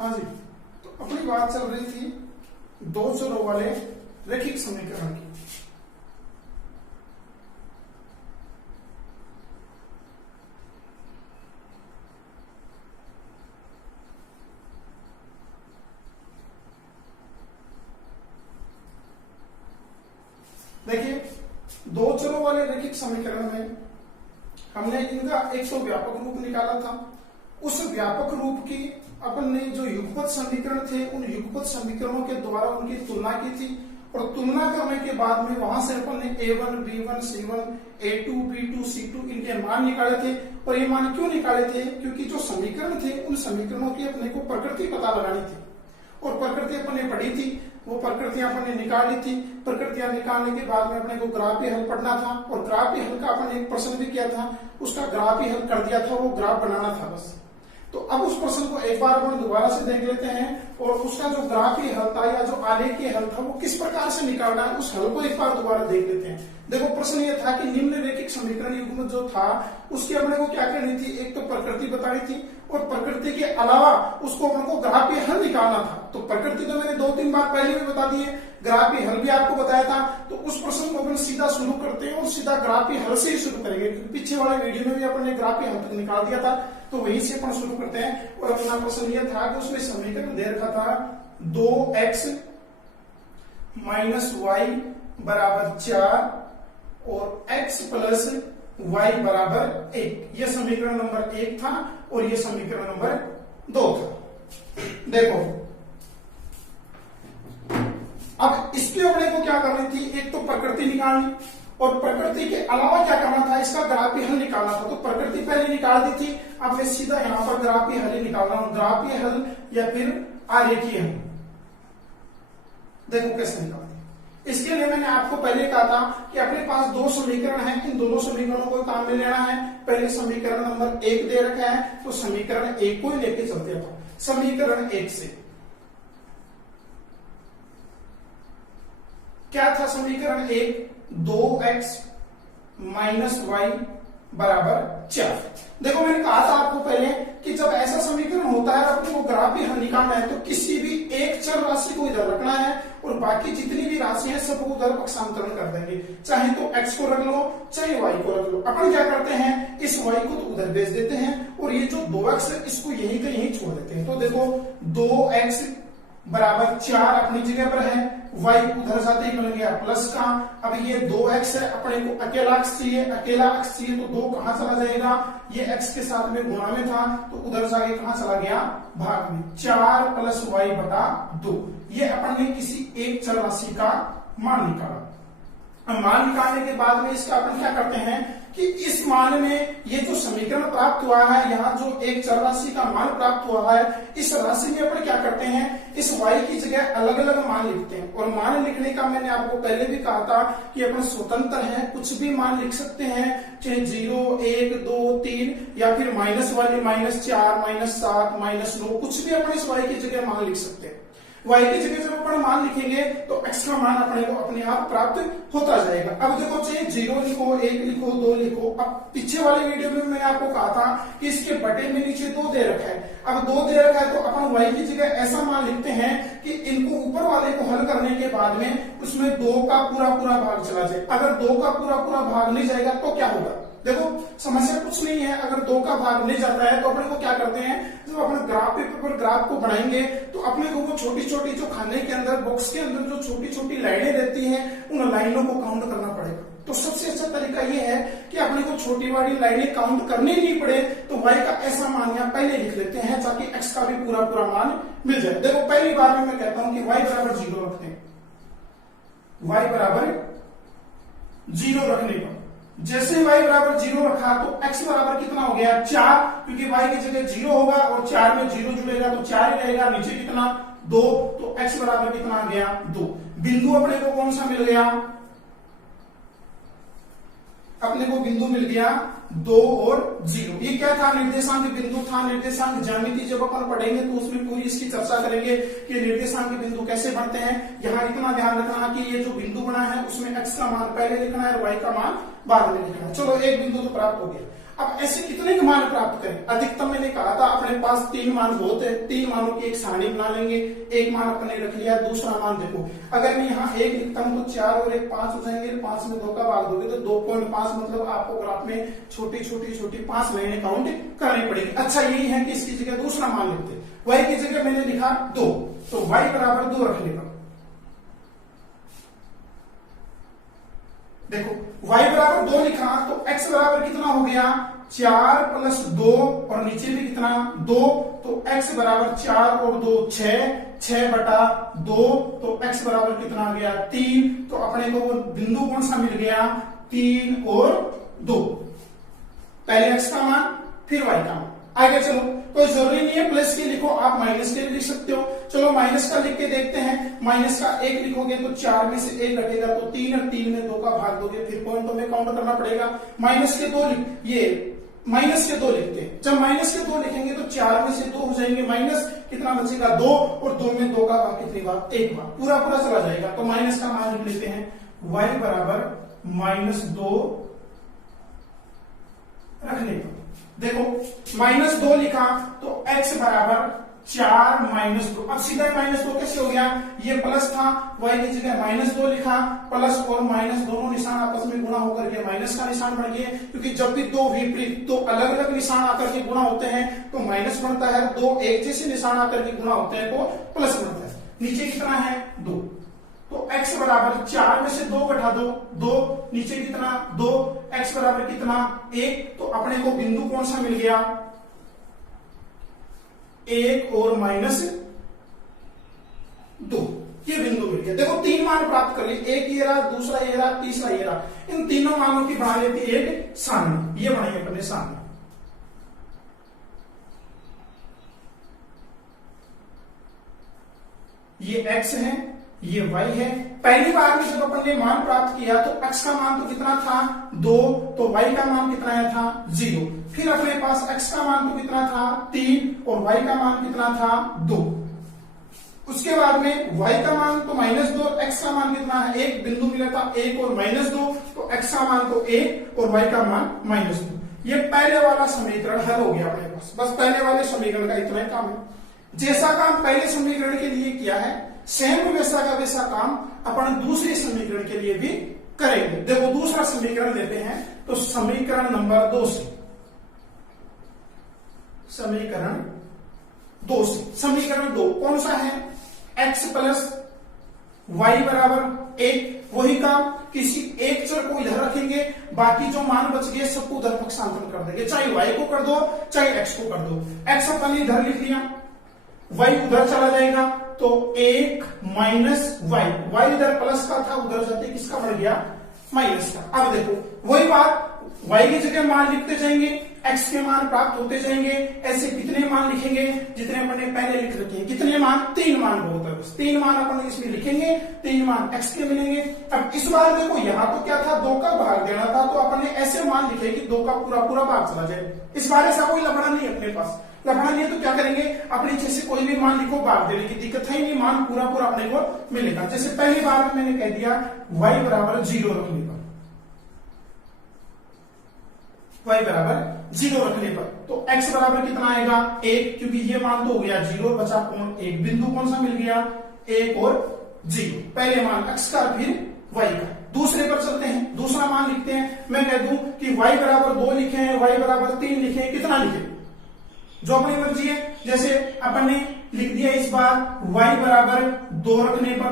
हाँ जी, तो अपनी बात चल रही थी दो चरों वाले रैखिक समीकरण की। देखिए, दो चरों वाले रैखिक समीकरण में हमने इनका एक तो व्यापक रूप निकाला था। उस व्यापक रूप की अपन ने जो युगपत समीकरण थे उन युगपत समीकरणों के द्वारा उनकी तुलना की थी, और तुलना करने के बाद में वहां से अपन ने A1, B1, C1, A2, B2, C2 इनके मान निकाले थे। और ये मान क्यों निकाले थे? क्योंकि जो समीकरण थे उन समीकरणों की अपने को प्रकृति पता लगानी थी, और प्रकृति अपन ने पढ़ी थी, वो प्रकृतियां अपन ने निकाली थी। प्रकृतियां निकालने के बाद में अपने को ग्राफीय हल पढ़ना था, और ग्राफीय हल का अपन ने एक प्रश्न भी किया था, उसका ग्राफीय हल कर दिया था, वो ग्राफ बनाना था बस। तो अब उस प्रश्न को एक बार अपन दोबारा से देख लेते हैं, और उसका जो ग्राफीय हल था या जो आलेखीय हल था वो किस प्रकार से निकालना है उस हल को एक बार दोबारा देख लेते हैं। देखो, प्रश्न ये था कि निम्न रैखिक समीकरण युग्म जो था उसकी अपने को क्या करनी थी, एक तो प्रकृति बतानी थी, और प्रकृति के अलावा उसको अपने को ग्राफीय हल निकालना था। तो प्रकृति तो मैंने 2-3 बार पहले भी बता दी है, ग्राफीय हल भी आपको बताया था। तो उस प्रश्न को अपन सीधा शुरू करते हैं और सीधा ग्राफीय हल से ही शुरू करेंगे, क्योंकि पीछे वाले वीडियो में भी अपन ने ग्राफीय हल तक निकाल दिया था, तो वहीं से अपन शुरू करते हैं। और अपना प्रश्न यह था कि उसमें समीकरण दे रखा था 2x - y = 4 और x + y = 1। यह समीकरण नंबर 1 था और यह समीकरण नंबर 2 था। देखो, अब इसके अपने को क्या करनी थी, एक तो प्रकृति निकालनी, और प्रकृति के अलावा क्या करना था, इसका ग्राफीय हल निकालना था। तो प्रकृति पहले निकाल दी थी, अब मैं सीधा यहां पर ग्राफीय हल ही निकाल रहा हूं, ग्राफीय हल या फिर आरेखीय हल। देखो कैसे निकालते। इसके लिए मैंने आपको पहले कहा था कि अपने पास दो समीकरण हैं, इन दोनों समीकरणों को काम में लेना है। पहले समीकरण नंबर 1 दे रखा है, तो समीकरण 1 को ही लेके चलते हैं। समीकरण 1 से क्या था? समीकरण 1 2x - y = 4। देखो, मैंने कहा था आपको पहले कि जब ऐसा समीकरण होता है अपने को ग्राफीय हल निकालना है, तो किसी भी एक चर राशि को इधर रखना है और बाकी जितनी भी राशि है सबको उधर पक्षांतरण कर देंगे। चाहे तो x को रख लो, चाहे y को रख लो। अपन क्या करते हैं, इस y को तो उधर भेज देते हैं, और ये जो 2x है इसको यहीं का यहीं छोड़ देते हैं। तो देखो, 2x = 4 अपनी जगह पर है, y उधर जाते ही बन गया प्लस का। अब ये 2x है, अपने को अकेला x चाहिए, अकेला x चाहिए, तो 2 कहां चला जाएगा, ये x के साथ में गुणा में था, तो उधर जाके कहां चला गया, भाग में। 4 + y / 2। ये अपन ने किसी एक चर राशि का मान निकाला। अब मान निकालने के बाद में इसका अपन क्या करते हैं कि इस मान में ये जो समीकरण प्राप्त हुआ है, यहाँ जो एक चर राशि का मान प्राप्त हुआ है, इस राशि में अपन क्या करते हैं, इस y की जगह अलग अलग मान लिखते हैं। और मान लिखने का मैंने आपको पहले भी कहा था कि अपन स्वतंत्र है, कुछ भी मान लिख सकते हैं, चाहे 0, 1, 2, 3 या फिर माइनस वाली -4, -7, -9, कुछ भी अपन इस y की जगह मान लिख सकते हैं। y की जगह जब अपन मान लिखेंगे तो x का मान अपने को अपने आप प्राप्त होता जाएगा। अब देखो, चाहे 0 लिखो, 1 लिखो, 2 लिखो। अब पीछे वाले वीडियो में मैंने आपको कहा था कि इसके बटे में नीचे 2 दे रखा है। अब 2 दे रखा है तो अपन y की जगह ऐसा मान लिखते हैं कि इनको ऊपर वाले को हल करने के बाद में उसमें 2 का पूरा भाग चला जाए। अगर 2 का पूरा भाग नहीं जाएगा तो क्या होगा? देखो, समस्या कुछ नहीं है। अगर 2 का भाग नहीं जाता है तो अपने को क्या करते हैं, जब अपने ग्राफ पेपर पर ग्राफ को बनाएंगे तो अपने को वो छोटी छोटी जो खाने के अंदर बॉक्स के अंदर जो छोटी छोटी लाइनें रहती हैं, उन लाइनों को काउंट करना पड़ेगा। तो सबसे अच्छा तरीका ये है कि अपने को छोटी वाली लाइनें काउंट करनी नहीं पड़े, तो y का ऐसा मान यहाँ पहले लिख लेते हैं ताकि x का भी पूरा मान मिल जाए। देखो, पहली बार में मैं कहता हूं कि y = 0 रखते हैं। y = 0 रखने पर जैसे y = 0 रखा तो x बराबर कितना हो गया, 4, क्योंकि y की जगह 0 होगा और 4 में 0 जुड़ेगा तो 4 ही रहेगा। नीचे कितना, 2, तो x बराबर कितना आ गया, 2। बिंदु अपने को कौन सा मिल गया, अपने को बिंदु मिल गया 2 और 0। ये क्या था, निर्देशांक बिंदु था। निर्देशांक ज्यामिति जब अपन पढ़ेंगे तो उसमें पूरी इसकी चर्चा करेंगे कि निर्देशांक बिंदु कैसे बनते हैं। यहाँ इतना ध्यान रखना कि ये जो बिंदु बना है उसमें x का मान पहले लिखना है और y का मान बाद में लिखना। चलो एक बिंदु तो प्राप्त हो गया। अब ऐसे कितने के मान प्राप्त करें? अधिकतम मैंने कहा था अपने पास 3 मान बहुत है, 3 मानों की एक सारणी बना लेंगे। एक मान अपने रख लिया, दूसरा मान देखो अगर मैं यहाँ 1 लिखता हूँ तो 4 और 1 5 हो जाएंगे, 5 में 2 का भाग दोगे तो 2.5, मतलब आपको ग्राफ में छोटी छोटी छोटी 5 लाइनें काउंट करनी पड़ेगी। अच्छा यही है कि इसकी जगह दूसरा मान लिखते, y की जगह मैंने लिखा 2, तो y बराबर 2 रखने पर देखो y बराबर 2 लिखा तो x बराबर कितना हो गया 4 + 2 और नीचे भी कितना 2, तो x बराबर 4 और 2 6/2, तो x बराबर कितना आ गया 3। तो अपने को वो बिंदु कौन सा मिल गया 3 और 2, पहले x का मान फिर y का मान। आगे चलो, कोई जरूरी नहीं है प्लस के लिखो, आप माइनस के लिख सकते हो। चलो माइनस का लिख के देखते हैं। माइनस का 1 लिखोगे तो 4 में से 1 घटेगा तो 3 और 3 में 2 का भाग दोगे, फिर पॉइंटों में काउंट करना पड़ेगा। माइनस के 2 ये माइनस के 2 लिखते हैं। जब माइनस के 2 लिखेंगे तो 4 में से 2 हो जाएंगे माइनस, कितना बचेगा 2, और 2 में 2 का भाग कितनी बार 1 बार, पूरा पूरा चला जाएगा। तो माइनस का मान लिख लेते हैं, y बराबर -2 रखने पर देखो -2 लिखा तो x बराबर 4 - 2। अब सीधा -2 कैसे हो गया, ये प्लस था, y की जगह -2 लिखा, प्लस और माइनस दोनों निशान आपस में गुणा होकर के माइनस का निशान बन गए, क्योंकि जब भी दो विपरीत दो अलग अलग निशान आकर के गुणा होते हैं तो माइनस बनता है, दो एक जैसे निशान आकर के गुणा होते हैं तो प्लस बनता है। नीचे कितना है 2, तो x बराबर 4 में से 2 घटा दो 2, नीचे कितना 2, x बराबर कितना 1। तो अपने को बिंदु कौन सा मिल गया 1 और -2, ये बिंदु मिल गया। देखो 3 मान प्राप्त कर लिए, एक ये रहा, दूसरा ये रहा, तीसरा ये रहा। इन तीनों मानों की बना लेती एक सारणी, ये बनाई अपने सामने। ये x है, ये y है। पहली बार में जब अपन ने मान प्राप्त किया तो x का मान तो कितना था 2, तो y का मान कितना आया था 0। फिर अपने पास x का मान तो कितना था 3 और y का मान कितना था 2। उसके बाद में y का मान तो -2, x का मान कितना है 1, बिंदु मिला था 1 और -2, तो x का मान तो 1 और y का मान -2। ये पहले वाला समीकरण हल हो गया अपने पास। बस पहले वाले समीकरण का इतना ही काम है। जैसा काम पहले समीकरण के लिए किया है सेम वैसा का वैसा काम अपन दूसरे समीकरण के लिए भी करेंगे। देखो दूसरा समीकरण लेते हैं, तो समीकरण नंबर 2 से, समीकरण 2 से, समीकरण 2 कौन सा है x + y बराबर 1। वही काम, किसी एक चर को इधर रखेंगे, बाकी जो मान बच गए सबको उधर पक्षांतरण कर देंगे, चाहे y को कर दो चाहे x को कर दो। x अपन ने इधर लिख लिया, y उधर चला जाएगा तो 1 - y इधर प्लस का था, उधर जाते किसका बढ़ गया माइनस का। अब देखो वही बात, y की जगह मान लिखते जाएंगे, x के मान प्राप्त होते जाएंगे। ऐसे कितने मान लिखेंगे जितने अपन ने पहले लिख रखे हैं। कितने मान 3 मान बहुत है, बस 3 मान अपन इसमें लिखेंगे, 3 मान x के मिलेंगे। अब इस बार देखो यहाँ तो क्या था 2 का भाग देना था, तो अपन ने ऐसे मान लिखे कि 2 का पूरा पूरा भाग चला जाए। इस बार ऐसा कोई लफड़ा नहीं अपने पास, लफड़ा नहीं है तो क्या करेंगे अपने इच्छे से कोई भी मान लिखो, भाग देने की दिक्कत है ही नहीं, मान पूरा पूरा अपने को मिलेगा। जैसे पहली बार में मैंने कह दिया y बराबर 0 रखने पर, y बराबर 0 रखने पर तो x बराबर कितना आएगा 1, क्योंकि ये मान तो हो गया 0, बचा कौन 1, बिंदु कौन सा मिल गया 1 और 0। पहले मान x का फिर y का। दूसरे पर चलते हैं, दूसरा मान लिखते हैं। मैं कह दूं कि y बराबर 2 लिखे हैं, y बराबर 3 लिखे हैं, कितना लिखे जो अपनी मर्जी है। जैसे अपन ने लिख दिया इस बार y बराबर 2 रखने पर,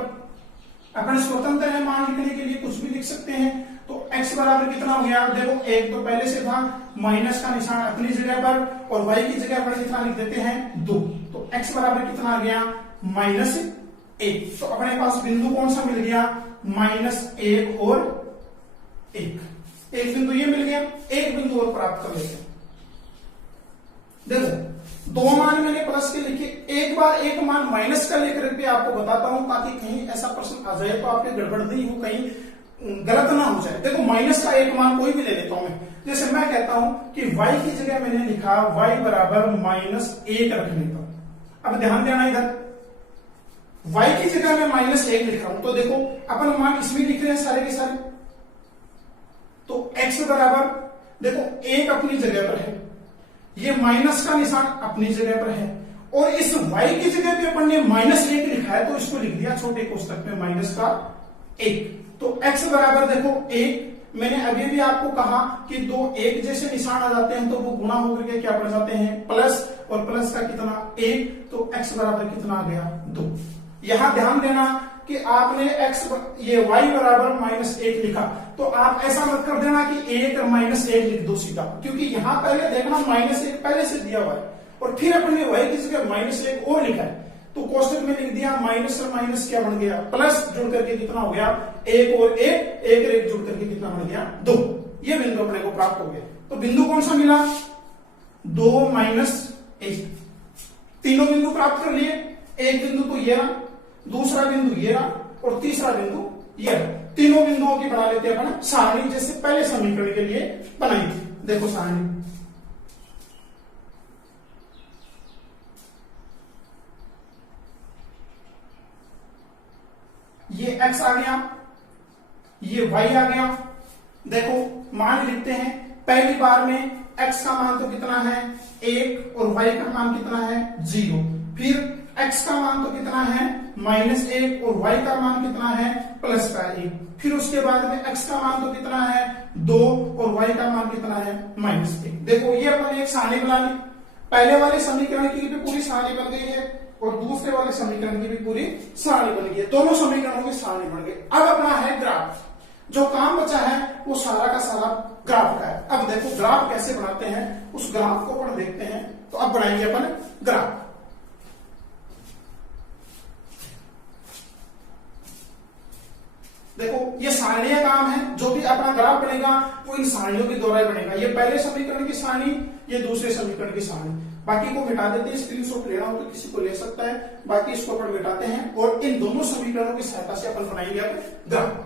अपन स्वतंत्र है मान लिखने के लिए कुछ भी लिख सकते हैं। तो x बराबर कितना हो गया, देखो 1 तो पहले से था, माइनस का निशान अपनी जगह पर, और y की जगह पर कितना लिख देते हैं 2, तो x बराबर कितना आ गया -1। तो अपने पास बिंदु कौन सा मिल गया -1 और 1। एक बिंदु ये मिल गया, एक बिंदु और प्राप्त कर लेते हैं। देखो 2 मान मैंने प्लस के लिखे, एक बार एक मान माइनस का लेकर के आपको बताता हूं ताकि कहीं ऐसा प्रश्न आ जाए तो आपके गड़बड़ नहीं हो, कहीं गलत ना हो जाए। देखो माइनस का एक मान कोई भी ले लेता हूं मैं, जैसे मैं कहता हूं कि y की जगह मैंने लिखा y बराबर -1 रखने पर। अब ध्यान देना इधर, y की जगह मैं -1 लिख रहा हूं, तो देखो अपन मान इसमें लिख रहे हैं सारे के सारे, तो x बराबर देखो एक अपनी जगह पर है, ये माइनस का निशान अपनी जगह पर है, और इस y की जगह पे अपन ने -1 लिखा है तो इसको लिख दिया छोटे कोष्टक में माइनस का 1। तो x बराबर देखो 1, मैंने अभी भी आपको कहा कि दो एक जैसे निशान आ जाते हैं तो वो गुणा होकर के क्या बन जाते हैं प्लस, और प्लस का कितना 1, तो x बराबर कितना आ गया 2। यहां ध्यान देना कि आपने x ये y बराबर -1 लिखा तो आप ऐसा मत कर देना कि 1 और -1 लिख दो सीधा, क्योंकि यहां पहले देखना -1 पहले से दिया हुआ है और फिर अपन ने y की जगह -1 और लिखा है, तो कोष्टक में लिख दिया माइनस और माइनस क्या बन गया प्लस, जुड़ करके कितना हो गया 1 और 1 जुड़ करके कितना बन गया 2। ये बिंदु अपने को प्राप्त हो गया। तो बिंदु कौन सा मिला 2 -1, तीनों बिंदु प्राप्त कर लिए। एक बिंदु तो ये रहा, दूसरा बिंदु ये रहा और तीसरा बिंदु ये रहा। तीनों बिंदुओं की बना लेते हैं अपन सारणी, जैसे पहले समीकरण के लिए बनाई थी। देखो सारणी, ये x आ गया, ये y आ गया। देखो मान लिखते हैं, पहली बार में x का मान तो कितना है 1 और y का मान कितना है 0, फिर x का मान तो कितना है -1 और y का मान कितना है +1, फिर उसके बाद में x का मान तो कितना है 2 और y का मान कितना है -1। देखो ये अपन एक सारणी बना ली, पहले वाले समीकरण की भी पूरी सारणी बन गई है और दूसरे वाले समीकरण की भी पूरी सारणी बन गई है, दोनों समीकरणों की सारणी बन गई। अब अपना है ग्राफ, जो काम बचा है वो सारा का सारा ग्राफ का है। अब देखो ग्राफ कैसे बनाते हैं, उस ग्राफ को अपन देखते हैं। तो अब बनाएंगे अपन ग्राफ। देखो ये सारणीय काम है, जो भी अपना ग्राफ बनेगा वो इन सारणियों के द्वारा बनेगा। ये पहले समीकरण की सारणी, ये दूसरे समीकरण की सारणी। बाकी को मिटा देते हैं, स्क्रीनशॉट लेना हो तो किसी को ले सकता है, बाकी इसको अपन मिटाते हैं और इन दोनों समीकरणों की सहायता से अपन बनाएंगे अब ग्राफ।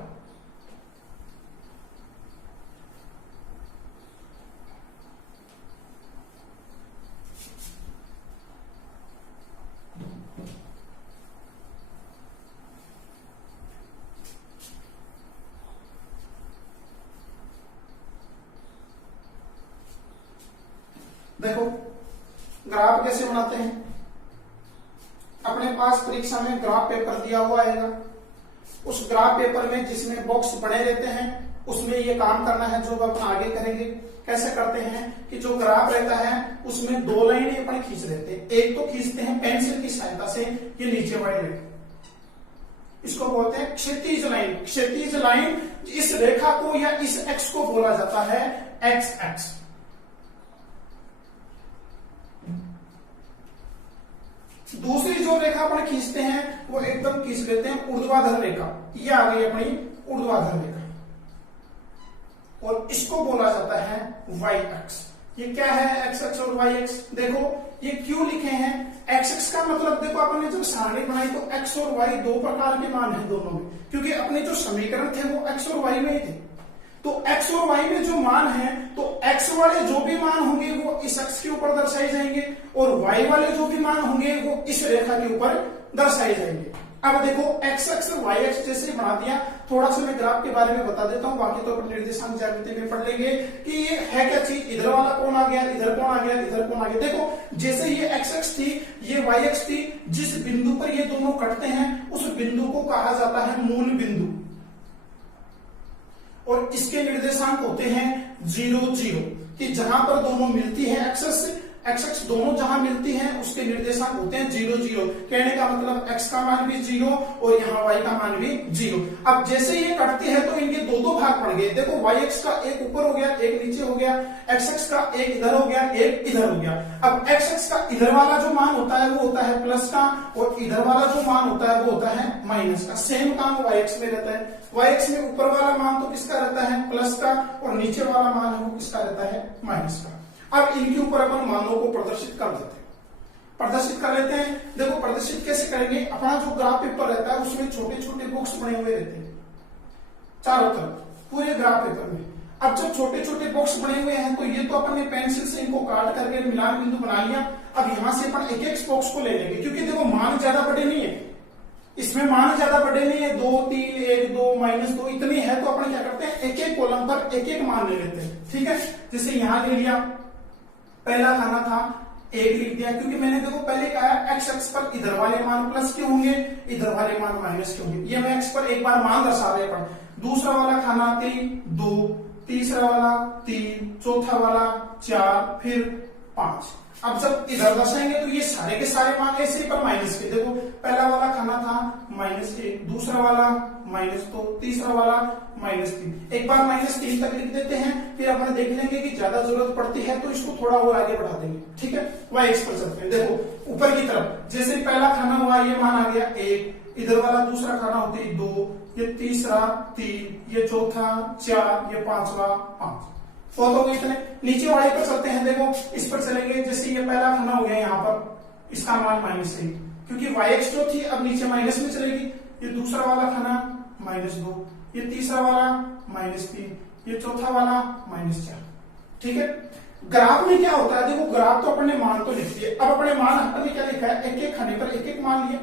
देखो ग्राफ कैसे बनाते हैं, अपने पास परीक्षा में ग्राफ पेपर दिया हुआ है, उस ग्राफ पेपर में जिसमें बॉक्स बने रहते हैं उसमें ये काम करना है जो अपन आगे करेंगे। कैसे करते हैं कि जो ग्राफ रहता है उसमें दो लाइनें अपन खींच लेते हैं। एक तो खींचते हैं पेंसिल की सहायता से, ये नीचे वाली रेखा, इसको बोलते हैं क्षैतिज लाइन। क्षैतिज लाइन, इस रेखा को या इस एक्स को बोला जाता है एक्स एक्स। दूसरी जो रेखा अपन खींचते हैं वो एकदम खींच लेते हैं ऊर्ध्वाधर रेखा, ये आ गई अपनी ऊर्ध्वाधर रेखा, और इसको बोला जाता है वाई एक्स। ये क्या है एक्स एक्स और वाई एक्स। देखो ये क्यों लिखे हैं एक्स एक्स का मतलब, देखो अपन ने जब सारणी बनाई तो एक्स और वाई दो प्रकार के मान है दोनों में, क्योंकि अपने जो समीकरण थे वो एक्स और वाई में ही थे। तो x और y में जो मान है, तो x वाले जो भी मान होंगे वो इस x के ऊपर दर्शाए जाएंगे और y वाले जो भी मान होंगे वो इस रेखा के ऊपर दर्शाए जाएंगे। अब देखो x एक्स और y एक्स जैसे बना दिया, थोड़ा सा मैं ग्राफ के बारे में बता देता हूं, बाकी तो अपन निर्देशांक ज्यामिति में पढ़ लेंगे कि ये है क्या चीज। इधर वाला कौन आ गया, इधर कौन आ गया, इधर कौन आ गया। देखो जैसे ये x एक्स थी, ये y एक्स थी, जिस बिंदु पर ये दोनों कटते हैं उस बिंदु को कहा जाता है मूल बिंदु, और इसके निर्देशांक होते हैं 0 0, कि जहां पर दोनों मिलती है एक्सेस एक्स दोनों जहां मिलती हैं उसके निर्देशांक होते हैं 0 0। कहने का मतलब x का मान भी 0 और यहाँ y का मान भी 0। अब जैसे ये कटते हैं तो इनके दो दो भाग पड़ गए। देखो y(x) का एक ऊपर हो गया, एक नीचे हो गया, x(x) का एक इधर हो गया, एक इधर हो गया। अब x(x) का इधर वाला जो मान होता है वो होता है प्लस का, और इधर वाला जो मान होता है वो होता है माइनस का। सेम काम y(x) में रहता है। y(x) में ऊपर वाला मान तो किसका रहता है प्लस का, और नीचे वाला मान है वो किसका रहता है माइनस का। अब इनके ऊपर अपन मानों को प्रदर्शित कर देते हैं, प्रदर्शित कर लेते हैं। देखो प्रदर्शित कैसे करेंगे, अपना जो ग्राफ पेपर रहता है उसमें छोटे छोटे बॉक्स बने हुए रहते हैं चारों तरफ पूरे ग्राफ पेपर में। अब जब छोटे छोटे बॉक्स बने हुए हैं तो ये तो अपन ने पेंसिल से इनको काट करके मिलान बिंदु बना लिया। अब यहां से अपन एक एक बॉक्स को ले लेंगे, क्योंकि देखो मान ज्यादा बड़े नहीं है, इसमें मान ज्यादा बड़े नहीं है, 2 3 1 2 -2 इतनी है, तो अपन क्या करते हैं एक एक कॉलम पर एक एक मान ले लेते हैं। ठीक है, जैसे यहां ले लिया, पहला खाना था 1 लिख दिया, क्योंकि मैंने देखो पहले कहा एक्स अक्ष पर इधर वाले मान प्लस के होंगे, इधर वाले मान माइनस के होंगे। ये मैं एक्स पर एक बार मान दर्शा रहे अपन। दूसरा वाला खाना 3 2, तीसरा वाला 3, चौथा वाला 4, फिर 5। अब जब इधर दर्शाएंगे तो ये सारे के सारे मान ऐसे पर माइनस के। देखो पहला वाला खाना था -1, दूसरा वाला -2, तीसरा वाला -3। एक बार -3 तक लिख देते हैं, फिर अपन देख लेंगे कि ज्यादा जरूरत पड़ती है तो इसको थोड़ा और आगे बढ़ा देंगे। ठीक है, y एक्स पर चलते हैं। देखो ऊपर की तरफ जैसे पहला खाना हुआ, ये मान आ गया 1, इधर वाला दूसरा खाना होती 2, ये तीसरा 3, ये चौथा 4, ये पांचवा 5। फोर्थ हो गई इतने। नीचे वाले पर चलते हैं, देखो इस पर चलेंगे। जैसे ये पहला खाना हो गया, यहाँ पर इसका मान -3, क्योंकि y एक्स जो थी अब नीचे माइनस में चलेगी। ये दूसरा वाला खाना -2, ये तीसरा वाला -3, ये चौथा वाला -4। ठीक है, ग्राफ में क्या होता है, देखो ग्राफ तो अपने मान तो लिख दिए, अब अपने मान हमने क्या लिखा है, एक एक खाने पर एक एक मान लिया।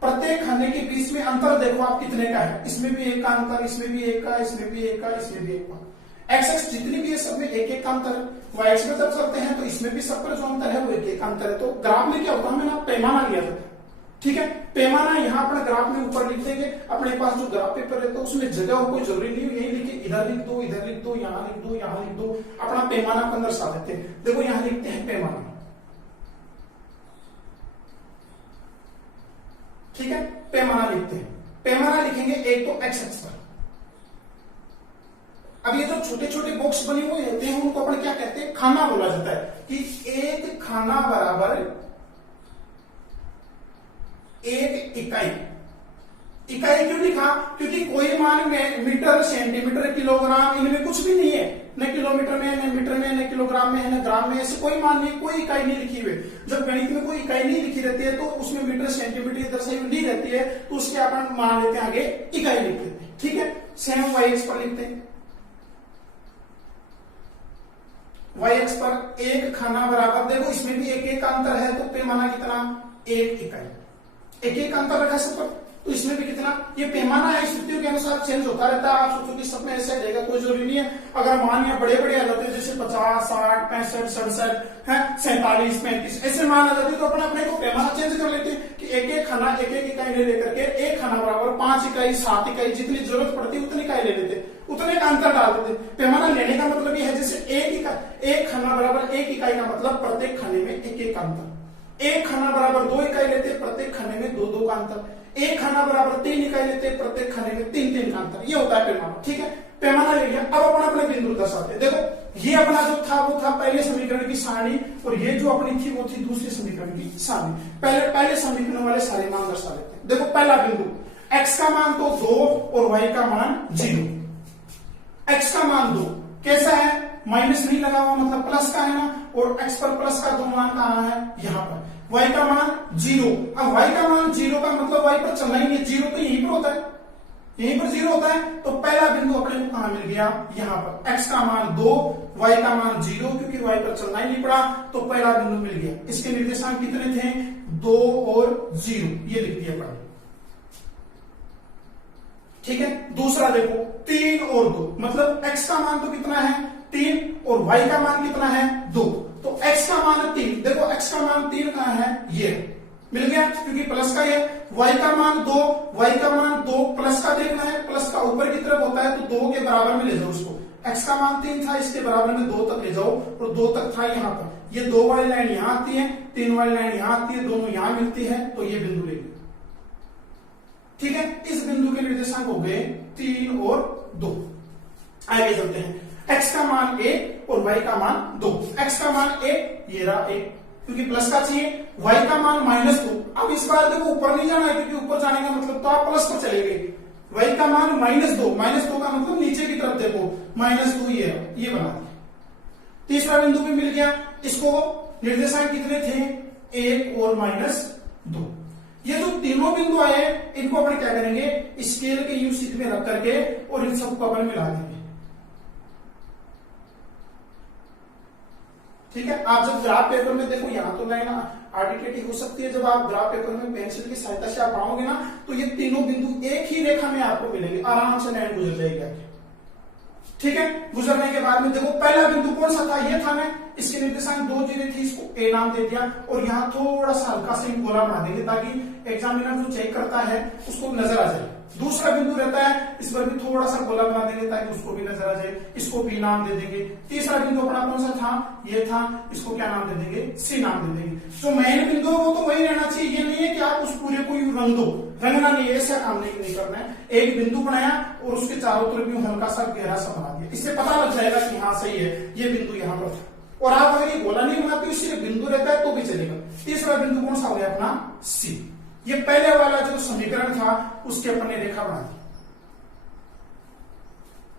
प्रत्येक खाने के बीच में अंतर देखो आप कितने का है, इसमें भी एक का अंतर, इसमें भी एक का, इसमें भी एक का, इसमें भी एक का। एक्स एक्स जितनी भी है सब में एक एक का अंतर है। वाई एक्स में जब चलते हैं तो इसमें भी सब पर जो अंतर है वो एक एक का अंतर है। तो ग्राफ में क्या होता है, मैंने पैमाना लिया था। ठीक है, पैमाना यहाँ अपने ग्राफ में ऊपर लिख देंगे। अपने पास जो ग्राफ पेपर है तो उसमें जगह हो कोई जरूरी नहीं, यही लिखे, इधर लिख दो, इधर लिख दो, यहाँ लिख दो, यहाँ लिख दो, अपना पैमाना के अंदर सा देते हैं। देखो यहाँ लिखते हैं पैमाना। ठीक है, पैमाना लिखते हैं। पैमाना लिखेंगे एक तो एक्स एक्स पर। अब ये जो छोटे छोटे बॉक्स बने हुए होते हैं उनको अपन क्या कहते हैं, खाना बोला जाता है। कि एक खाना बराबर एक इकाई। इकाई क्यों लिखा, क्योंकि कोई मान में मीटर, सेंटीमीटर, किलोग्राम इनमें कुछ भी नहीं है, न किलोमीटर में, न मीटर में, न किलोग्राम में, न ग्राम में, ऐसे कोई मान नहीं, कोई इकाई नहीं लिखी हुई। जब गणित में कोई इकाई नहीं लिखी रहती है तो उसमें मीटर, सेंटीमीटर दर्शाई नहीं रहती है, तो उसके अपन मान लेते हैं आगे इकाई लिख लेते हैं। ठीक है, सेम वाई एक्स पर लिखते हैं। y एक्स पर एक खाना बराबर, देखो इसमें भी एक एक का अंतर है, तो पैमाना कितना, एक इकाई। एक एक का अंतर रखा सब पर, तो इसमें भी कितना, ये पैमाना है, स्थितियों के अनुसार चेंज होता रहता है। आप सोचो कि सब में ऐसा रहेगा, कोई जरूरी नहीं है। अगर मान या बड़े बड़े आ जाते हैं जैसे 50, 60, 65, 67 है, 47, 35 ऐसे मान आ जाते हैं, तो अपन अपने को पैमाना चेंज कर लेते हैं कि एक एक खाना एक एक इकाई ले लेकर के एक खाना बराबर 5 इकाई, 7 इकाई, जितनी जरूरत पड़ती है उतनी इकाई ले लेते, उतने का अंतर डाल देते। पैमाना लेने का मतलब ये है, जैसे एक खाना बराबर एक इकाई का मतलब प्रत्येक खाने में एक एक अंतर। एक खाना बराबर 2 इकाई लेते, प्रत्येक खाने में 2 का अंतर। एक खाना बराबर 3 इकाई लेते, प्रत्येक खाने में 3 का अंतर। ये होता है पैमाना। ठीक है, पैमाना ले लिया। अब अपन अपने बिंदु दर्शाते हैं। देखो ये अपना जो था वो था पहले समीकरण की सारणी, और ये जो अपनी थी वो थी दूसरे समीकरण की सारणी। पहले समीकरण वाले सारे मान दर्शा लेते हैं। देखो पहला बिंदु, एक्स का मान तो 2 और वाई का मान 0। एक्स का मान 2 कैसा है, माइनस नहीं लगा हुआ, मतलब प्लस का है ना, और एक्स पर प्लस का 2 मान कहां है, यहां पर। y का मान 0। अब y का मान 0 का मतलब y पर चलना ही नहीं, 0 तो यहीं पर होता है, यहीं पर 0 होता है। तो पहला बिंदु अपने को कहां मिल गया, यहां पर। x का मान 2, y का मान 0, क्योंकि y पर चलना ही नहीं पड़ा, तो पहला बिंदु मिल गया। इसके निर्देशांक कितने थे, 2 और 0, ये लिख दिया पड़ा। ठीक है, दूसरा देखो 3 और 2, मतलब x का मान तो कितना है 3 और y का मान कितना है 2, तो x का मान 3। देखो x का मान 3 कहां है, ये मिल गया, क्योंकि प्लस का है। y का मान 2, y का मान 2, प्लस का देखना है, प्लस का ऊपर की तरफ होता है, तो 2 के बराबर में ले जाओ उसको। x का मान 3 था, इसके बराबर में 2 तक ले जाओ, और 2 तक था यहाँ पर। ये 2 वाली लाइन यहाँ आती है, 3 वाली लाइन यहाँ आती है, दोनों यहाँ मिलती है, तो ये बिंदु ले लिया। ठीक है, इस बिंदु के निर्देशांक हो गए 3 और 2। आगे चलते हैं, x का मान 1 और y का मान 2। x का मान 1, ये रहा 1, क्योंकि प्लस का चाहिए। y का मान -2। अब इस बार देखो ऊपर नहीं जाना है, क्योंकि ऊपर जाने का मतलब तो आप प्लस पर चले गए। y का मान -2, -2 का मतलब नीचे की तरफ देखो, -2 ये बना दिया। तीसरा बिंदु भी मिल गया। इसको निर्देशांक कितने थे, 1 और -2। ये जो तीनों बिंदु आए इनको अपन क्या करेंगे, स्केल के यू सीध में रख करके और इन सबको अपन मिला देंगे। ठीक है, आप जब ग्राफ पेपर में देखो यहाँ तो लाइन आर्डिकेटिव हो सकती है, जब आप ग्राफ पेपर में पेंसिल की सहायता से आप पाओगे ना तो ये तीनों बिंदु एक ही रेखा में आपको मिलेंगे, आराम से लाइन गुजर जाएगी आपकी। ठीक है, गुजरने के बाद में देखो पहला बिंदु कौन सा था, ये था ना, इसके निर्देशांक 2 जीरो थी, इसको ए नाम दे दिया और यहाँ थोड़ा सा हल्का सा गोला बना देंगे ताकि एग्जामिनर जो चेक करता है उसको नजर आ जाए। दूसरा बिंदु रहता है, इस पर भी थोड़ा सा गोला बना देंगे ताकि उसको भी नजर आ जाए, इसको बी नाम दे देंगे। तीसरा बिंदु अपना कौन सा था, ये था, इसको क्या नाम दे देंगे, सी नाम दे देंगे। जो मेन बिंदु है वो तो वही रहना चाहिए, ये नहीं है कि आप उस पूरे को रंग दो, रंगना नहीं है, ऐसा काम नहीं करना है। एक बिंदु बनाया और उसके चारों तरफ भी हल्का सा गहरा सा बना दिया, इससे पता लग जाएगा कि हाँ सही है, ये बिंदु यहाँ पर था। और आप अगर ये गोला नहीं बनाते, सिर्फ बिंदु रहता है तो भी चलेगा। तीसरा बिंदु कौन सा हो गया अपना, सी। ये पहले वाला जो समीकरण था उसके अपन ने रेखा बना दी।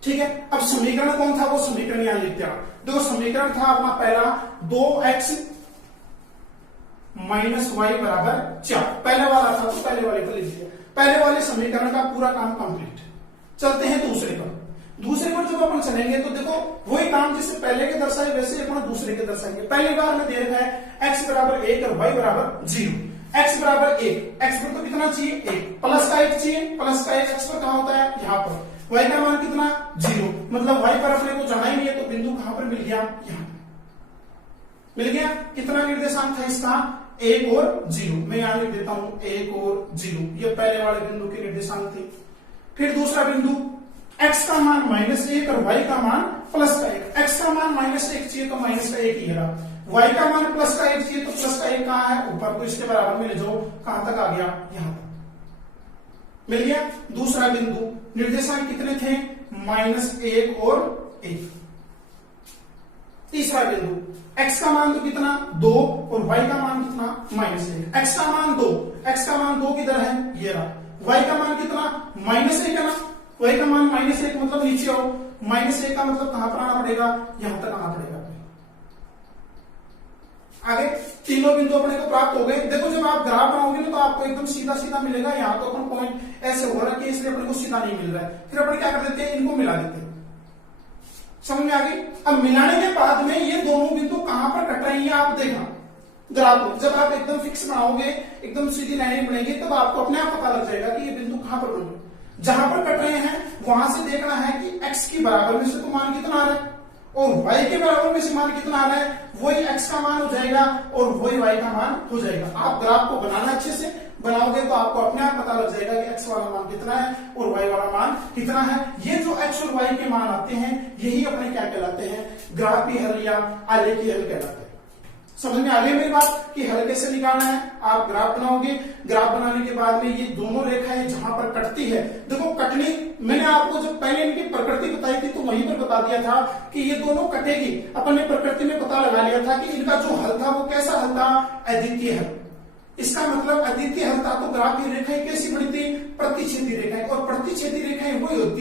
ठीक है, अब समीकरण कौन था, वो समीकरण यहां लिखते हैं। देखो समीकरण था अपना पहला 2x माइनस वाई बराबर 4, पहले वाला था तो पहले वाले को लिख दिया। पहले वाले समीकरण का पूरा काम कंप्लीट। चलते हैं दूसरे पर। दूसरे पर जब अपन चलेंगे तो देखो वही काम जैसे पहले के दर्शाए वैसे अपन दूसरे के दर्शाएंगे। पहली बार में दे रखा है x बराबर 1 और y बराबर 0। x बराबर 1, x पर तो कितना चाहिए 1, प्लस का 1 चाहिए, प्लस का 1 x पर कहां होता है, यहाँ पर। y का मान कितना 0, मतलब y पर अपने को जाना ही नहीं है, तो बिंदु कहां पर मिल गया, यहाँ मिल गया। कितना निर्देशांक था इसका, 1 और 0। मैं यहां लिख देता हूं 1 और 0, ये पहले वाले बिंदु के निर्देशांक थे। फिर दूसरा बिंदु x का मान -1 और y का मान प्लस का 1। x का मान -1 चाहिए तो माइनस का 1 ही रहा, y का मान प्लस का 1 चाहिए तो प्लस का 1 कहां है, ऊपर, तो इसके बराबर में ले जाओ, कहां तक आ गया, यहां तक मिल गया। दूसरा बिंदु निर्देशांक कितने थे, -1 और 1। तीसरा बिंदु x का मान तो कितना 2 और y का मान कितना -1। x का मान 2, x का मान 2 किधर है, ये रहा। y का मान कितना -1 है ना, y का मान -1 मतलब नीचे आओ, -1 का मतलब कहां पर आना पड़ेगा, यहां तक आना पड़ेगा। आगे तीनों बिंदु अपने को प्राप्त हो गए। देखो जब आप ग्राफ बनाओगे ना तो आपको एकदम सीधा सीधा मिलेगा, यहाँ तो अपन पॉइंट ऐसे हो रहा है कि इसलिए अपने को सीधा नहीं मिल रहा है, फिर अपन क्या कर देते हैं, इनको मिला देते हैं। समझ में आ गई। अब मिलाने के बाद में ये दोनों बिंदु कहां पर कट रही है आप देखना ग्राफ में। जब आप एकदम फिक्स बनाओगे, एकदम सीधी लाइनें बनेगी, तब आपको अपने आप पता लग जाएगा कि ये बिंदु कहां पर बने। जहां पर कट रहे हैं वहां से देखना है कि x के बराबर में से तो मान कितना आ रहा है और y के बराबर में से मान कितना आ रहा है, वही x का मान हो जाएगा और वही y का मान हो जाएगा। आप ग्राफ को बनाना अच्छे से बनाओगे तो आपको अपने आप पता लग जाएगा कि x वाला मान कितना है और y वाला मान कितना है। ये जो x और y के मान आते हैं यही अपने क्या कहलाते हैं, ग्राफी हल या आलेखी हल कहलाते हैं। समझ में आ गई मेरी बात कि हल कैसे निकालना है। आप ग्राफ बनाओगे, ग्राफ बनाने के बाद में ये दोनों रेखाएं जहां पर कटती है, देखो कटनी, मैंने आपको जब पहले इनकी प्रकृति बताई थी तो वहीं पर बता दिया था कि ये दोनों कटेगी। अपन ने प्रकृति में पता लगा लिया था कि इनका जो हल था वो कैसा हल था, अद्वितीय हल। इसका मतलब अद्वितीय हल था तो ग्राफ की रेखाएं कैसी बनी थी, प्रतिच्छेदी रेखाएं, और प्रतिच्छेदी रेखाएं वही होती